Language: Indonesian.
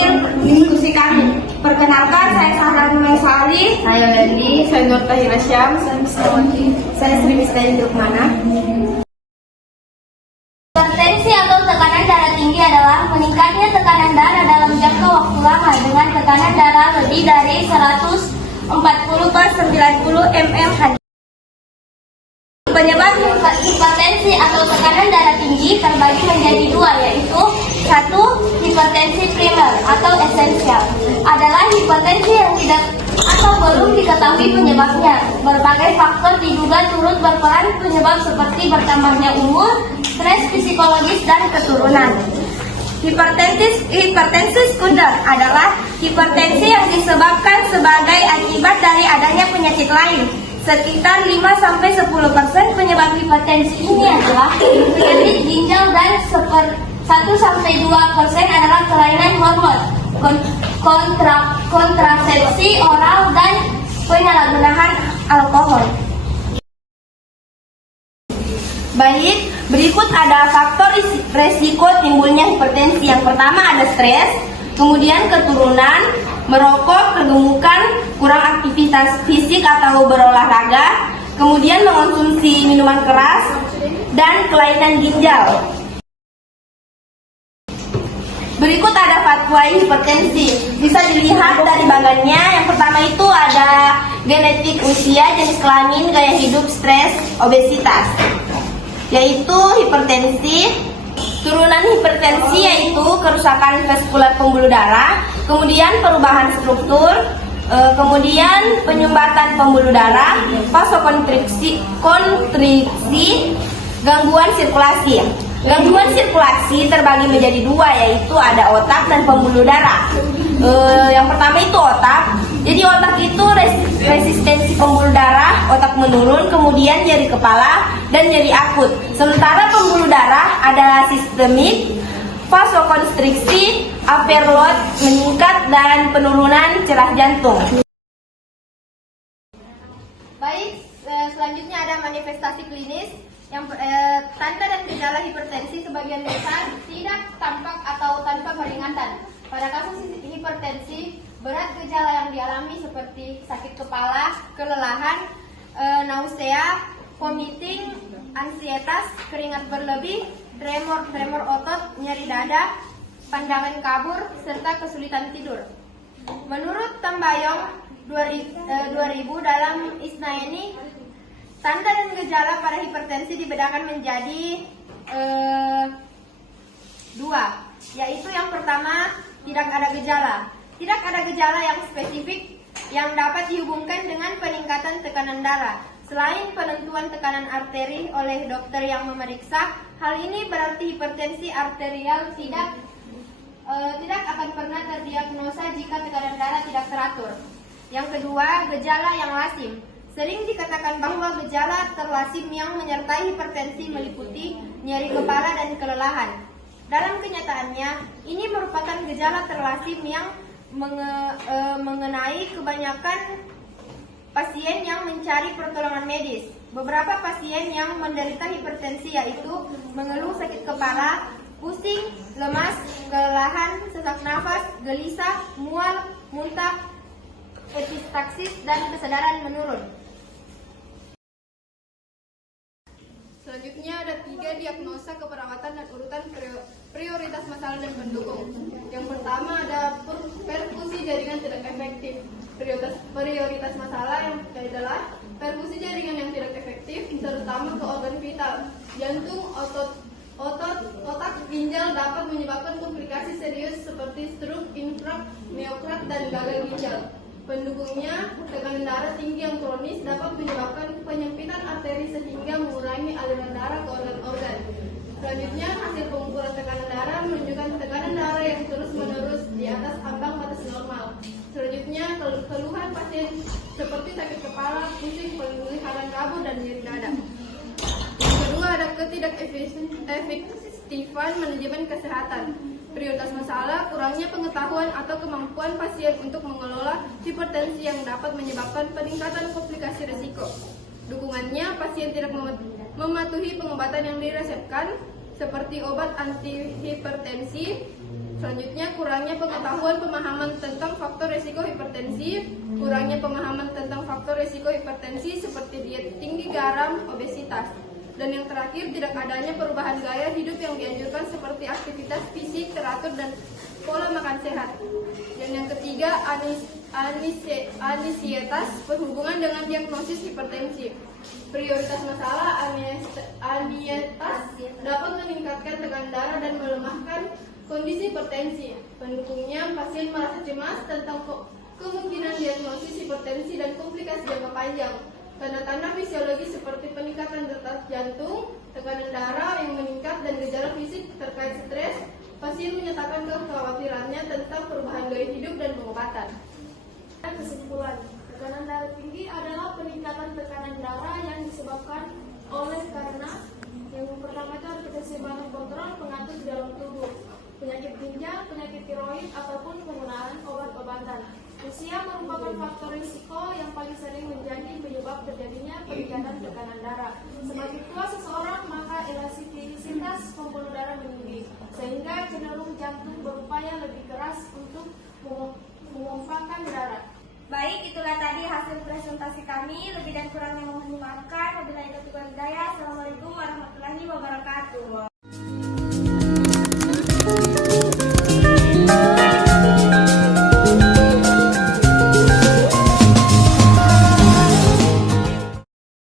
hasil diskusi kami. Perkenalkan, saya Sarah Numaisari. Saya Lendi, saya Nur Tahira Syam, saya Sri Mistain Rukmana. Hipertensi atau tekanan darah tinggi adalah meningkatnya tekanan darah dalam jangka waktu lama dengan tekanan darah lebih dari 140/90 mmHg. Penyebab hipertensi atau tekanan darah tinggi terbagi menjadi dua, yaitu satu, hipertensi primer atau esensial adalah hipertensi yang tidak atau belum diketahui penyebabnya. Berbagai faktor diduga turut berperan penyebab seperti bertambahnya umur, stres psikologis, dan keturunan. Hipertensi sekunder adalah hipertensi yang disebabkan sebagai akibat dari adanya penyakit lain. Sekitar 5-10% penyebab hipertensi ini adalah penyakit ginjal dan 1-2% adalah kelainan hormon, kontrasepsi oral, dan penyalahgunaan alkohol. Baik, berikut ada faktor resiko timbulnya hipertensi. Yang pertama ada stres, kemudian keturunan, merokok, kegemukan, kurang aktivitas fisik atau berolahraga, kemudian mengonsumsi minuman keras, dan kelainan ginjal. Berikut ada fatwa hipertensi. Bisa dilihat dari bagannya. Yang pertama itu ada genetik, usia, jenis kelamin, gaya hidup, stres, obesitas. Yaitu hipertensi, turunan hipertensi yaitu kerusakan vaskular pembuluh darah, kemudian perubahan struktur, kemudian penyumbatan pembuluh darah, vasokonstriksi, gangguan sirkulasi. Gangguan sirkulasi terbagi menjadi dua, yaitu ada otak dan pembuluh darah. Yang pertama itu otak. Jadi otak itu resistensi pembuluh darah, otak menurun, kemudian nyeri kepala dan nyeri akut. Sementara pembuluh darah ada sistemik, vasokonstriksi, overload meningkat, dan penurunan cerah jantung. Baik, selanjutnya ada manifestasi klinis. Yang tanda dan gejala hipertensi sebagian besar tidak tampak atau tanpa peringatan. Pada kasus hipertensi, berat gejala yang dialami seperti sakit kepala, kelelahan, nausea, vomiting, ansietas, keringat berlebih, tremor otot, nyeri dada, pandangan kabur, serta kesulitan tidur. Menurut Tambayong 2000 dalam Isnaini, tanda dan gejala pada hipertensi dibedakan menjadi dua, yaitu yang pertama, tidak ada gejala. Tidak ada gejala yang spesifik yang dapat dihubungkan dengan peningkatan tekanan darah. Selain penentuan tekanan arteri oleh dokter yang memeriksa, hal ini berarti hipertensi arterial tidak akan pernah terdiagnosa jika tekanan darah tidak teratur. Yang kedua, gejala yang lazim. Sering dikatakan bahwa gejala terlazim yang menyertai hipertensi meliputi nyeri kepala dan kelelahan. Dalam kenyataannya, ini merupakan gejala terlazim yang mengenai kebanyakan pasien yang mencari pertolongan medis. Beberapa pasien yang menderita hipertensi yaitu mengeluh sakit kepala, pusing, lemas, kelelahan, sesak nafas, gelisah, mual, muntah, epistaksis, dan kesadaran menurun. Selanjutnya ada 3 diagnosa keperawatan dan urutan prioritas masalah dan pendukung. Yang pertama ada perfusi jaringan tidak efektif. Prioritas masalah yang adalah perfusi jaringan yang tidak efektif, terutama ke organ vital. Jantung, otak, ginjal dapat menyebabkan komplikasi serius seperti stroke, infark, miokard, dan gagal ginjal. Pendukungnya, tekanan darah tinggi yang kronis dapat menyebabkan penyempitan arteri sehingga mengurangi aliran darah ke organ-organ. Selanjutnya, hasil pengukuran tekanan darah menunjukkan tekanan darah yang terus-menerus di atas ambang batas normal. Selanjutnya, keluhan pasien seperti sakit kepala, pusing, penglihatan kabur, dan nyeri dada. Yang kedua, ada ketidakefektifan manajemen kesehatan. Prioritas masalah, kurangnya pengetahuan atau kemampuan pasien untuk mengelola hipertensi yang dapat menyebabkan peningkatan komplikasi risiko. Dukungannya, pasien tidak mematuhi pengobatan yang diresepkan, seperti obat antihipertensi, Selanjutnya, kurangnya pengetahuan pemahaman tentang faktor risiko hipertensi, kurangnya pemahaman tentang faktor risiko hipertensi seperti diet tinggi garam, obesitas. Dan yang terakhir, tidak adanya perubahan gaya hidup yang dianjurkan seperti aktivitas fisik teratur dan pola makan sehat. Dan yang ketiga, anksietas berhubungan dengan diagnosis hipertensi. Prioritas masalah anksietas dapat meningkatkan tekanan darah dan melemahkan kondisi hipertensi. Pendukungnya, pasien merasa cemas tentang kemungkinan diagnosis hipertensi dan komplikasi jangka panjang. Tanda-tanda fisiologis seperti peningkatan detak jantung, tekanan darah yang meningkat, dan gejala fisik terkait stres, pasien menyatakan kekhawatirannya tentang perubahan gaya hidup dan pengobatan. Kesimpulan, tekanan darah tinggi adalah peningkatan tekanan darah yang disebabkan oleh karena yang pertama itu ada keseimbangan kontrol pengatur di dalam tubuh, penyakit ginjal, penyakit tiroid, ataupun penggunaan obat-obatan. Usia merupakan faktor risiko yang paling sering menjadi penyebab terjadinya peningkatan tekanan darah. Semakin tua seseorang, maka elastisitas pembuluh darah meninggi, sehingga cenderung jantung berupaya lebih keras untuk